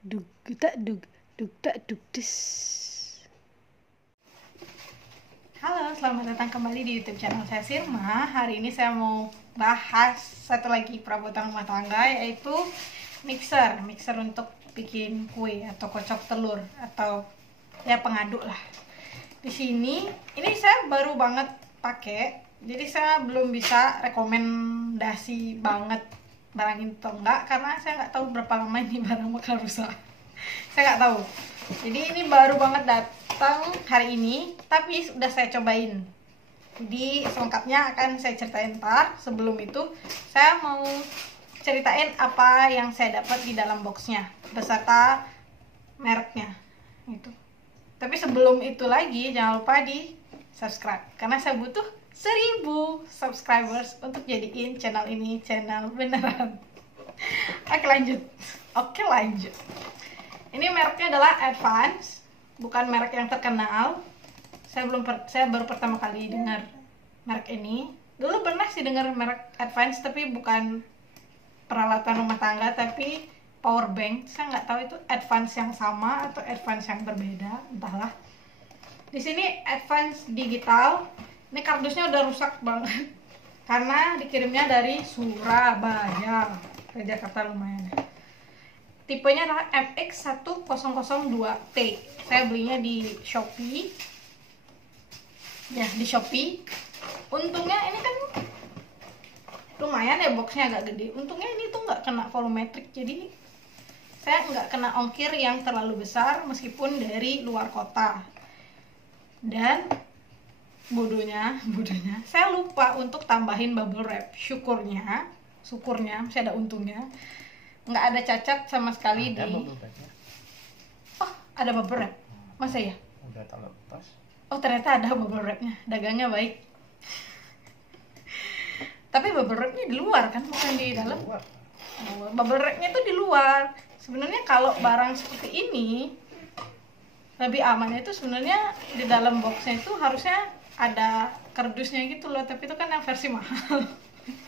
Dug tak dug, dug tak dug des. Halo, selamat datang kembali di YouTube channel saya Sirma. Hari ini saya mau bahas satu lagi perabotan rumah tangga, yaitu mixer untuk bikin kue atau kocok telur atau ya pengaduk lah. Di sini ini saya baru banget pakai, jadi saya belum bisa rekomendasi banget barang ini atau enggak, karena saya nggak tahu berapa lama ini barang bakal rusak. Saya nggak tahu. Jadi ini baru banget datang hari ini, tapi sudah saya cobain. Jadi selengkapnya akan saya ceritain ntar. Sebelum itu saya mau ceritain apa yang saya dapat di dalam boxnya beserta mereknya itu. Tapi sebelum itu lagi jangan lupa di subscribe, karena saya butuh 1000 subscribers untuk jadiin channel ini channel beneran. Oke lanjut. Ini mereknya adalah Advance, bukan merek yang terkenal. Saya baru pertama kali dengar merek ini. Dulu pernah sih dengar merek Advance, tapi bukan peralatan rumah tangga, tapi power bank. Saya nggak tahu itu Advance yang sama atau Advance yang berbeda, entahlah. Di sini Advance digital. Ini kardusnya udah rusak banget karena dikirimnya dari Surabaya ke Jakarta lumayan. Tipenya adalah MX1002T. Saya belinya di Shopee. Ya, di Shopee. Untungnya ini kan lumayan ya, boxnya agak gede. Untungnya ini tuh nggak kena volumetrik, jadi saya nggak kena ongkir yang terlalu besar meskipun dari luar kota. Dan bodohnya saya lupa untuk tambahin bubble wrap. Syukurnya masih ada untungnya, nggak ada cacat sama sekali. Ada di bubble wrapnya. Oh, ada bubble wrap, masa ya? Udah taruh tas. Oh, ternyata ada bubble wrapnya. Dagangnya baik. Tapi bubble wrapnya di luar kan, bukan di dalam. Luar. Oh, bubble wrapnya tuh di luar. Sebenarnya kalau barang seperti ini lebih amannya itu sebenarnya di dalam boxnya itu harusnya ada kardusnya gitu loh, tapi itu kan yang versi mahal.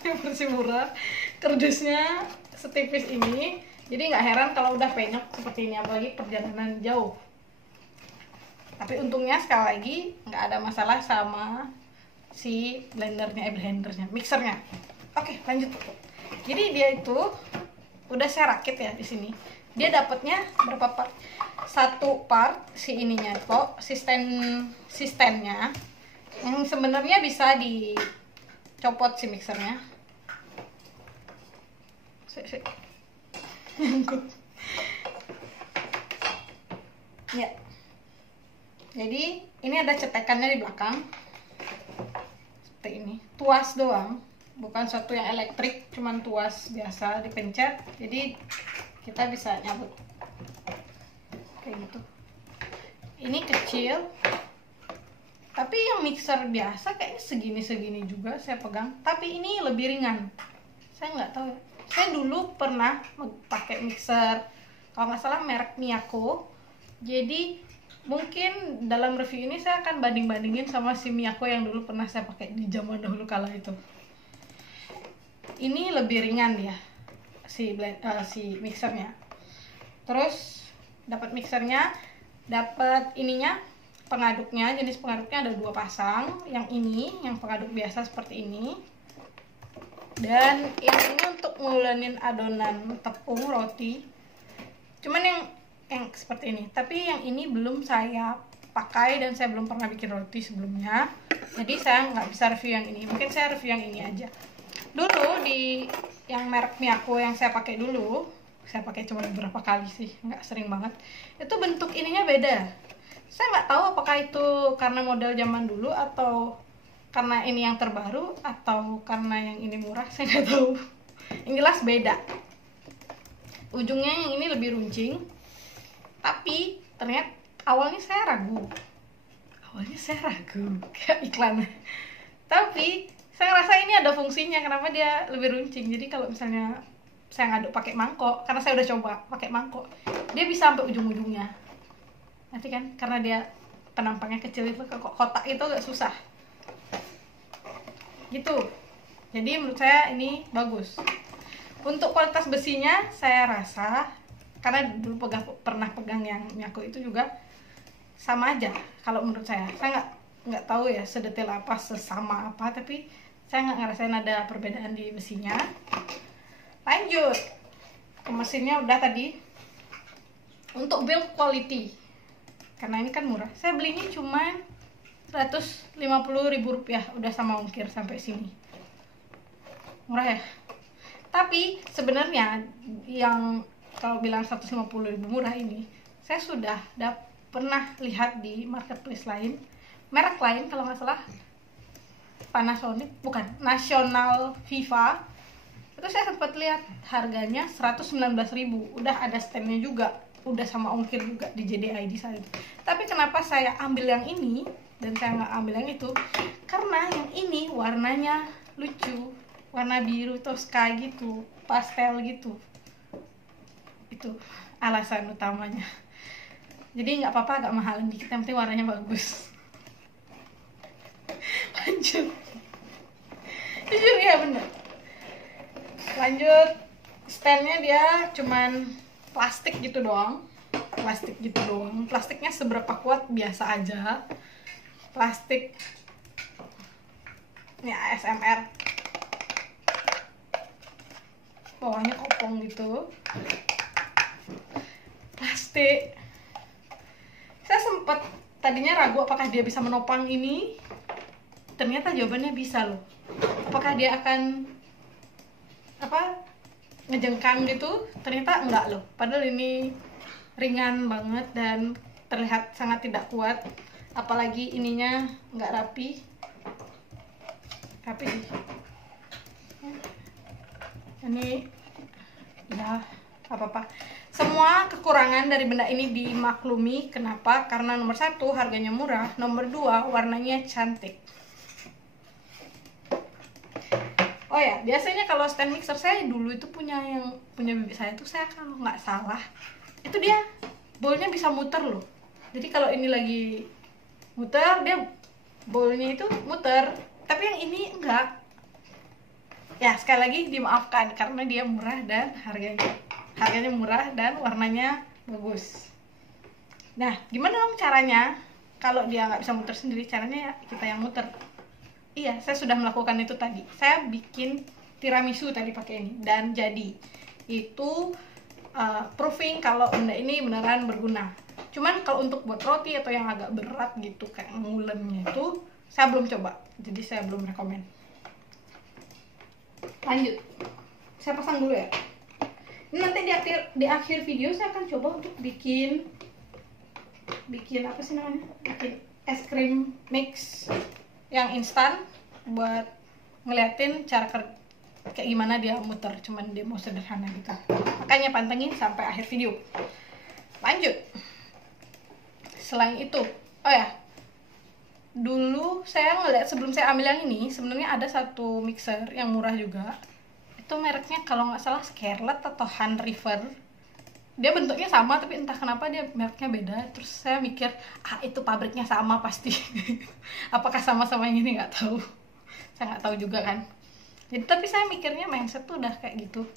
Yang versi murah kardusnya setipis ini, jadi nggak heran kalau udah penyok seperti ini, apalagi perjalanan jauh. Tapi untungnya sekali lagi nggak ada masalah sama si mixernya. Oke, lanjut. Jadi dia itu udah saya rakit ya di sini. Dia dapatnya berapa part? Satu part si ininya kok, sistemnya yang sebenarnya bisa dicopot si mixernya. Nyangkut. Ya. Jadi ini ada cetekannya di belakang. Seperti ini. Tuas doang, bukan suatu yang elektrik, cuman tuas biasa dipencet. Jadi kita bisa nyabut kayak gitu. Ini kecil, tapi yang mixer biasa kayaknya segini juga saya pegang, tapi ini lebih ringan. Saya nggak tahu ya. Saya dulu pernah pakai mixer, kalau nggak salah merek Miyako. Jadi mungkin dalam review ini saya akan banding-bandingin sama si Miyako yang dulu pernah saya pakai di zaman dahulu kala itu. Ini lebih ringan ya si mixernya. Terus dapat mixernya, dapat ininya, pengaduknya. Jenis pengaduknya ada 2 pasang. Yang ini yang pengaduk biasa seperti ini, dan ini untuk ngulanin adonan tepung roti, cuman yang seperti ini. Tapi yang ini belum saya pakai dan saya belum pernah bikin roti sebelumnya, jadi saya nggak bisa review yang ini. Mungkin saya review yang ini aja. Dulu di yang merek Miyako yang saya pakai dulu, saya pakai cuma beberapa kali sih, nggak sering banget. Itu bentuk ininya beda. Saya nggak tahu apakah itu karena model zaman dulu, atau karena ini yang terbaru, atau karena yang ini murah, saya nggak tahu. Yang jelas beda. Ujungnya yang ini lebih runcing, tapi ternyata awalnya saya ragu kayak iklan. Tapi saya ngerasa ini ada fungsinya, kenapa dia lebih runcing. Jadi kalau misalnya saya ngaduk pakai mangkok, karena saya udah coba pakai mangkok, dia bisa sampai ujung-ujungnya. Nanti kan karena dia penampangnya kecil itu, ke kotak itu agak susah gitu. Jadi menurut saya ini bagus. Untuk kualitas besinya saya rasa karena dulu pernah pegang yang Miyako itu juga sama aja kalau menurut saya nggak tahu ya sedetail apa, sesama apa, tapi saya nggak ngerasain ada perbedaan di besinya. Lanjut ke mesinnya udah tadi. Untuk build quality, karena ini kan murah, saya belinya cuma Rp150.000, udah sama ongkir sampai sini. Murah ya. Tapi sebenarnya yang kalau bilang 150.000 murah ini, saya sudah pernah lihat di marketplace lain, merek lain kalau nggak salah Panasonic, bukan, National Viva. Itu saya sempat lihat harganya 119.000, udah ada standnya juga, udah sama ongkir juga di JDI di sana. Tapi kenapa saya ambil yang ini dan saya nggak ambil yang itu? Karena yang ini warnanya lucu, warna biru Tosca gitu, pastel gitu. Itu alasan utamanya. Jadi nggak apa-apa, agak mahalan dikit, yang penting warnanya bagus. Lanjut. Jujur ya bener. Lanjut, standnya dia cuman plastik gitu doang. Plastiknya seberapa kuat biasa aja. Plastik ini ASMR. Bawahnya kopong gitu. Plastik. Saya sempat tadinya ragu apakah dia bisa menopang ini. Ternyata jawabannya bisa loh. Apakah dia akan ngejengkang gitu? Ternyata enggak loh. Padahal ini ringan banget dan terlihat sangat tidak kuat. Apalagi ininya nggak rapi ini ya apa-apa. Semua kekurangan dari benda ini dimaklumi. Kenapa? Karena nomor 1 harganya murah, nomor 2 warnanya cantik. Oh ya, biasanya kalau stand mixer saya dulu itu punya bibi saya tuh, saya kalau nggak salah itu dia bowlnya bisa muter loh. Jadi kalau ini lagi muter, dia bowlnya itu muter, tapi yang ini enggak. Ya sekali lagi dimaafkan karena dia murah dan harganya murah dan warnanya bagus. Nah, gimana dong caranya kalau dia nggak bisa muter sendiri? Caranya ya kita yang muter. Iya, saya sudah melakukan itu tadi. Saya bikin tiramisu tadi pakai ini dan jadi itu proving kalau benda ini beneran berguna. Cuman kalau untuk buat roti atau yang agak berat gitu kayak ngulennya itu saya belum coba, jadi saya belum rekomen. Lanjut, saya pasang dulu ya. Ini nanti di akhir video saya akan coba untuk bikin apa sih namanya, bikin es krim mix yang instan buat ngeliatin cara kayak gimana dia muter, cuman demo sederhana gitu. Makanya pantengin sampai akhir video. Lanjut. Selain itu, oh ya, dulu saya ngeliat sebelum saya ambil yang ini, sebenarnya ada satu mixer yang murah juga. Itu mereknya kalau nggak salah Scarlett atau Han River. Dia bentuknya sama tapi entah kenapa dia mereknya beda. Terus saya mikir, itu pabriknya sama pasti. Apakah sama-sama yang ini, nggak tahu. Saya nggak tahu juga kan. Jadi tapi saya mikirnya mindset tuh udah kayak gitu.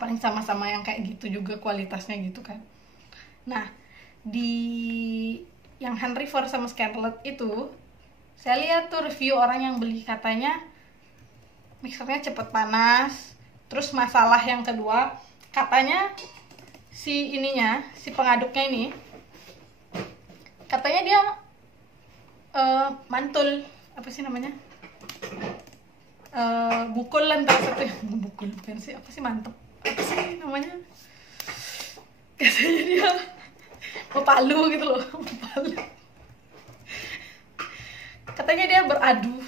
Paling sama-sama yang kayak gitu juga kualitasnya gitu kan. Nah, di yang Han River sama Scarlett itu saya lihat tuh review orang yang beli, katanya mixernya cepet panas. Terus masalah yang kedua, katanya si pengaduknya ini katanya dia mantul, apa sih namanya, bukul antara satu bukul bukan sih, apa sih, mantep, apa sih namanya, katanya dia palu gitu loh, palu. Katanya dia beradu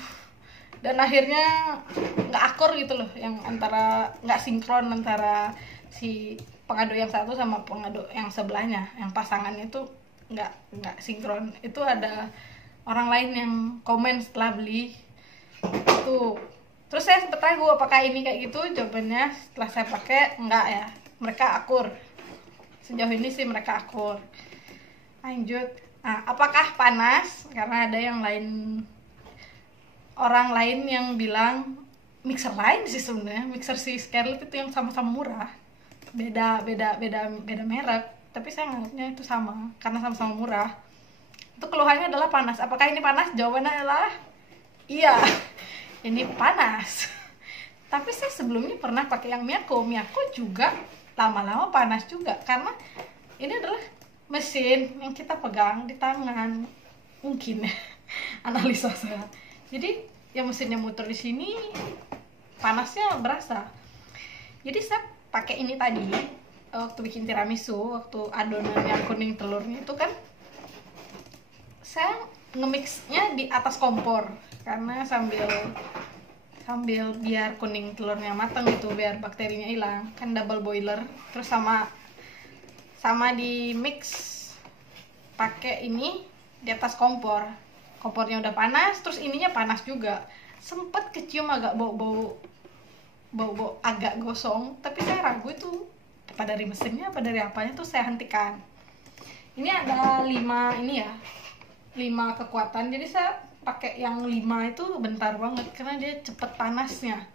dan akhirnya nggak akur gitu loh, yang antara nggak sinkron antara si pengaduk yang satu sama pengaduk yang sebelahnya, yang pasangannya itu nggak sinkron. Itu ada orang lain yang komen setelah beli itu. Terus saya sempat ragu apakah ini kayak gitu. Jawabannya setelah saya pakai, enggak ya, mereka akur. Sejauh ini sih mereka akur. Lanjut, apakah panas? Karena ada yang orang lain yang bilang mixer lain sih sebenarnya, mixer si Scarlett itu yang sama-sama murah, beda merek, tapi saya nganggapnya itu sama karena sama-sama murah. Itu keluhannya adalah panas. Apakah ini panas? Jawabannya adalah iya, ini panas. Tapi saya sebelumnya pernah pakai yang Miyako juga lama-lama panas juga, karena ini adalah mesin yang kita pegang di tangan, mungkin analisa saya. Jadi yang mesinnya muter di sini, panasnya berasa. Jadi saya pakai ini tadi waktu bikin tiramisu, waktu adonan yang kuning telurnya itu kan saya nge-mixnya di atas kompor, karena sambil biar kuning telurnya matang gitu, biar bakterinya hilang, kan double boiler. Terus sama di mix pakai ini di atas kompor. Kompornya udah panas, terus ininya panas juga. Sempet kecium agak bau agak gosong, tapi saya ragu itu apa dari mesinnya apa dari apanya, tuh saya hentikan. Ini ada 5 kekuatan, jadi saya pakai yang 5 itu bentar banget karena dia cepet panasnya,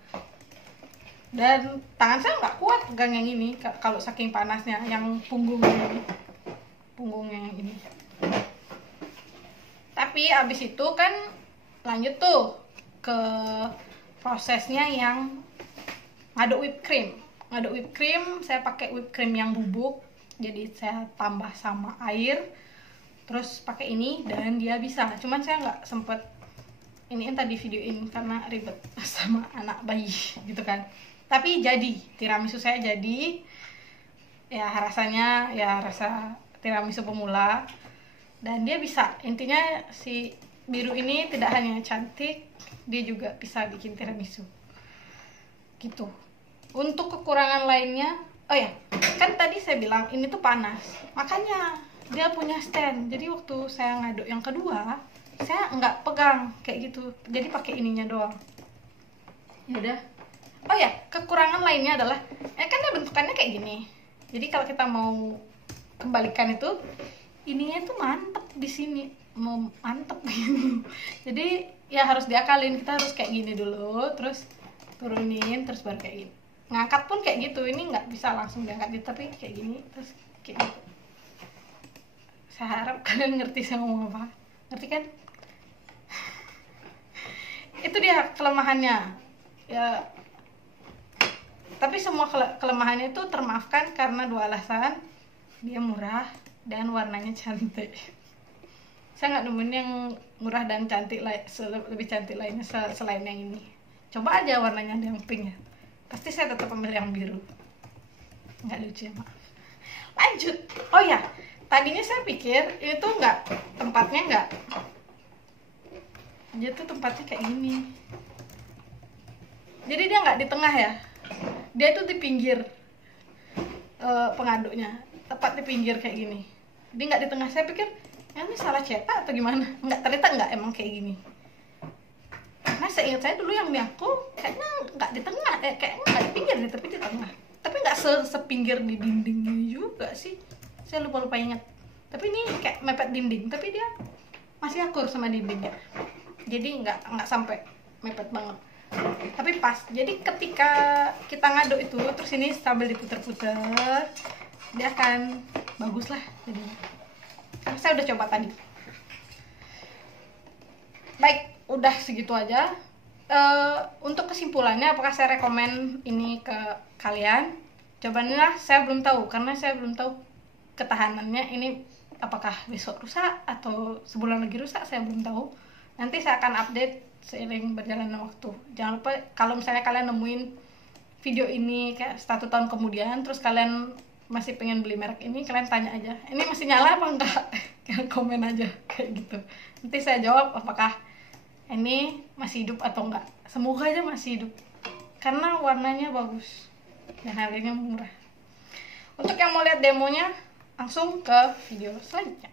dan tangan saya nggak kuat pegang yang ini kalau saking panasnya, yang punggungnya yang ini. Tapi abis itu kan lanjut tuh ke prosesnya yang ngaduk whipped cream. Saya pakai whipped cream yang bubuk, jadi saya tambah sama air, terus pakai ini dan dia bisa. Cuman saya nggak sempet ini tadi videoin karena ribet sama anak bayi gitu kan. Tapi jadi tiramisu saya jadi, ya rasanya ya rasa tiramisu pemula, dan dia bisa. Intinya si biru ini tidak hanya cantik, dia juga bisa bikin tiramisu gitu. Untuk kekurangan lainnya, oh ya, kan tadi saya bilang ini tuh panas, makanya dia punya stand. Jadi waktu saya ngaduk yang kedua, saya nggak pegang kayak gitu, jadi pakai ininya doang. Ya udah. Oh ya, kekurangan lainnya adalah kan dia bentukannya kayak gini. Jadi kalau kita mau kembalikan itu, ininya tuh mantep di sini, mau mantep gitu. Jadi ya harus diakalin, kita harus kayak gini dulu, terus turunin, terus baru kayak gini. Ngangkat pun kayak gitu, ini nggak bisa langsung diangkat gitu, tapi kayak gini, terus kayak gitu. Saya harap kalian ngerti saya ngomong apa, ngerti kan? Itu dia kelemahannya ya, tapi semua kelemahannya itu termaafkan karena 2 alasan: dia murah dan warnanya cantik. Saya nggak nemuin yang murah dan cantik lebih cantik lainnya selain yang ini. Coba aja warnanya ada yang pink ya, pasti saya tetap ambil yang biru. Nggak lucu ya, maaf. Lanjut. Oh ya, tadinya saya pikir itu tempatnya nggak, dia tuh tempatnya kayak gini. Jadi dia nggak di tengah ya, dia tuh di pinggir pengaduknya, tepat di pinggir kayak gini. Dia nggak di tengah. Saya pikir ini salah cetak atau gimana, ternyata nggak, emang kayak gini. Nah, seingat saya dulu yang Miyako kayaknya nggak di tengah, kayaknya nggak di pinggir nih, tapi di tengah. Tapi nggak sepinggir di dindingnya juga sih, saya lupa ingat. Tapi ini kayak mepet dinding, tapi dia masih akur sama dindingnya, jadi nggak sampai mepet banget, tapi pas. Jadi ketika kita ngaduk itu, terus ini sambil diputer-puter, dia akan bagus lah jadinya. Karena saya udah coba tadi. Baik, udah segitu aja. Untuk kesimpulannya, apakah saya rekomen ini ke kalian? Jawabannya lah, saya belum tahu, karena saya belum tahu ketahanannya ini apakah besok rusak atau sebulan lagi rusak, saya belum tahu. Nanti saya akan update seiring berjalannya waktu. Jangan lupa, kalau misalnya kalian nemuin video ini kayak 1 tahun kemudian, terus kalian masih pengen beli merek ini, kalian tanya aja, ini masih nyala apa enggak? Kalian komen aja kayak gitu. Nanti saya jawab apakah ini masih hidup atau enggak. Semoga aja masih hidup, karena warnanya bagus dan harganya murah. Untuk yang mau lihat demonya, langsung ke video selanjutnya.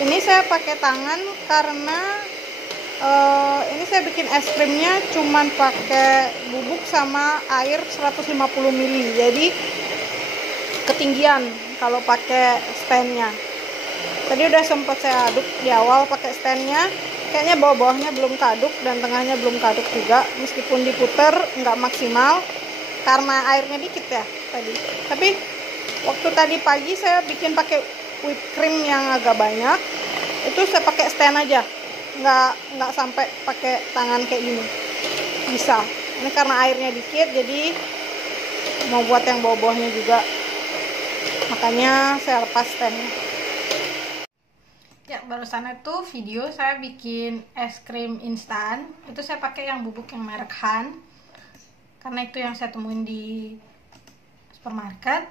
Ini saya pakai tangan karena ini saya bikin es krimnya cuman pakai bubuk sama air 150 ml, jadi ketinggian kalau pakai standnya. Tadi udah sempat saya aduk di awal pakai standnya. Kayaknya bawah-bawahnya belum kaduk dan tengahnya belum kaduk juga. Meskipun diputer nggak maksimal karena airnya dikit ya tadi. Tapi waktu tadi pagi saya bikin pakai whipped cream yang agak banyak. Itu saya pakai stand aja. Nggak sampai pakai tangan kayak gini. Bisa. Ini karena airnya dikit jadi mau buat yang bawah-bawahnya juga. Makanya saya lepas standnya. Ya, barusan itu video saya bikin es krim instan. Itu saya pakai yang bubuk yang merek Han. Karena itu yang saya temuin di supermarket.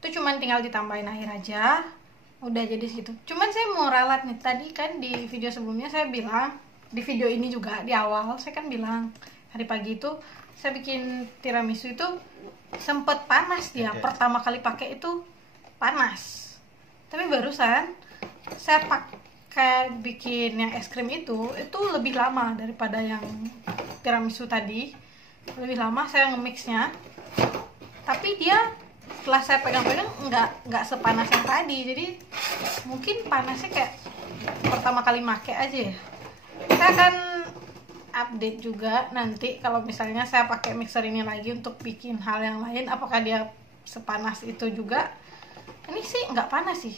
Itu cuman tinggal ditambahin air aja. Udah jadi segitu. Cuman saya mau ralat nih. Tadi kan di video sebelumnya saya bilang, di video ini juga di awal saya kan bilang hari pagi itu saya bikin tiramisu itu sempet panas dia. Pertama kali pakai itu panas. Tapi barusan saya pakai bikin yang es krim itu lebih lama daripada yang tiramisu tadi. Lebih lama saya nge-mixnya. Tapi dia setelah saya pegang-pegang nggak sepanas yang tadi. Jadi mungkin panasnya kayak pertama kali make aja ya. Saya akan update juga nanti kalau misalnya saya pakai mixer ini lagi untuk bikin hal yang lain, apakah dia sepanas itu juga. Ini sih nggak panas sih,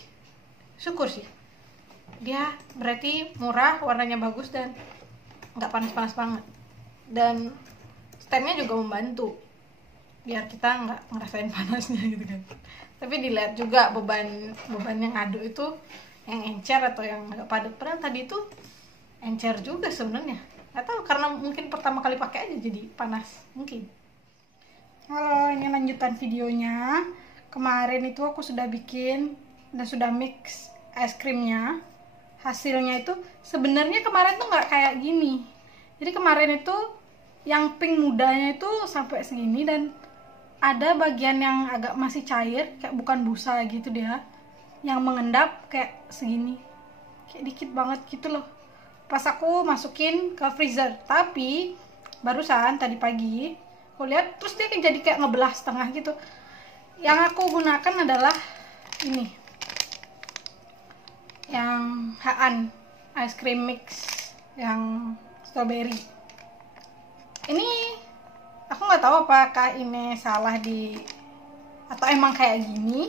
syukur sih. Dia berarti murah, warnanya bagus dan nggak panas-panas banget. Dan standnya juga membantu biar kita nggak ngerasain panasnya gitu kan. Tapi dilihat juga beban yang aduk itu yang encer atau yang agak padat. Padahal tadi itu encer juga sebenarnya. Nggak tahu karena mungkin pertama kali pakai aja jadi panas mungkin. Halo, ini lanjutan videonya. Kemarin itu aku sudah bikin dan sudah mix es krimnya. Hasilnya itu sebenarnya kemarin tuh nggak kayak gini. Jadi kemarin itu yang pink mudanya itu sampai segini dan ada bagian yang agak masih cair, kayak bukan busa gitu dia, yang mengendap kayak segini, kayak dikit banget gitu loh. Pas aku masukin ke freezer, tapi barusan tadi pagi aku lihat terus dia jadi kayak ngebelah setengah gitu. Yang aku gunakan adalah ini, yang Han ice cream mix yang strawberry. Ini aku nggak tahu apakah ini salah atau emang kayak gini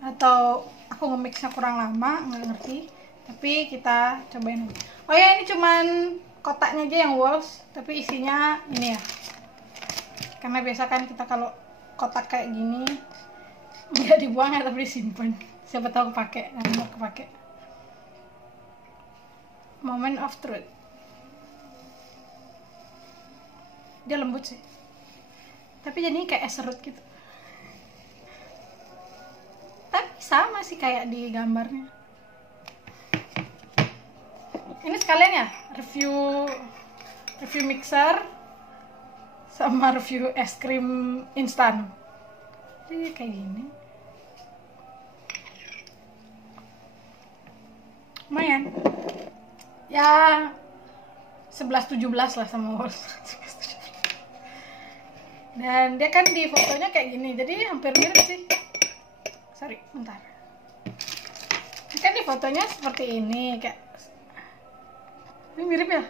atau aku nge-mixnya kurang lama, nggak ngerti. Tapi kita cobain. Oh ya, ini cuman kotaknya aja yang Walls, tapi isinya ini ya. Karena biasa kan kita kalau kotak kayak gini nggak dibuang ya, tapi disimpan. Siapa tahu kepake, mau kepake. Moment of truth. Dia lembut sih, tapi jadinya kayak es serut gitu. Tapi sama sih kayak di gambarnya. Ini sekalian ya review mixer sama review es krim instan. Jadi kayak gini. Lumayan. Ya 11-17 lah sama Walls. Dan dia kan di fotonya kayak gini, jadi hampir mirip sih. Sorry, bentar. Ini kan di fotonya seperti ini, kayak ini mirip ya.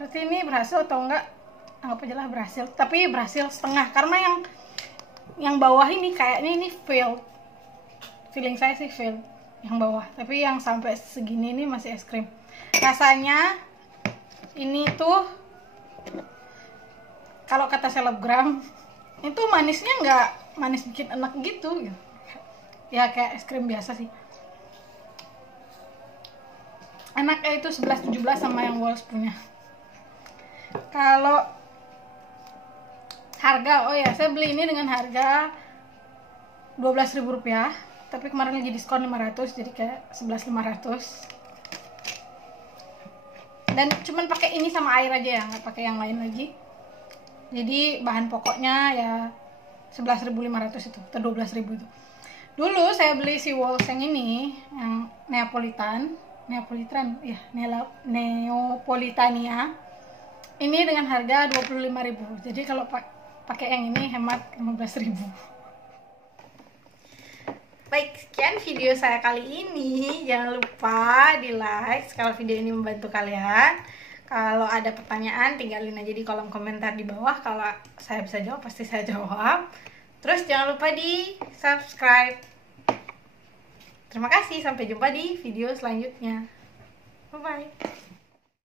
Berarti ini berhasil atau enggak? Anggap aja lah berhasil. Tapi berhasil setengah karena yang bawah ini kayaknya ini failed. Feeling saya sih failed yang bawah. Tapi yang sampai segini ini masih es krim. Rasanya ini tuh kalau kata selebgram itu manisnya nggak manis bikin enak gitu ya, kayak es krim biasa sih. Enaknya itu 11-17 sama yang Walls punya. Kalau harga, oh ya, saya beli ini dengan harga Rp12.000, tapi kemarin lagi diskon 500, jadi kayak 11.500. Dan cuman pakai ini sama air aja ya, nggak pakai yang lain lagi. Jadi bahan pokoknya ya 11.500 itu atau 12.000 itu. Dulu saya beli si Walls yang ini, yang Neapolitania. Neapolitania. Ini dengan harga 25.000. Jadi kalau pakai yang ini hemat 15.000. Baik, sekian video saya kali ini. Jangan lupa di like kalau video ini membantu kalian. Kalau ada pertanyaan tinggalin aja di kolom komentar di bawah. Kalau saya bisa jawab pasti saya jawab. Terus jangan lupa di subscribe. Terima kasih, sampai jumpa di video selanjutnya. Bye bye.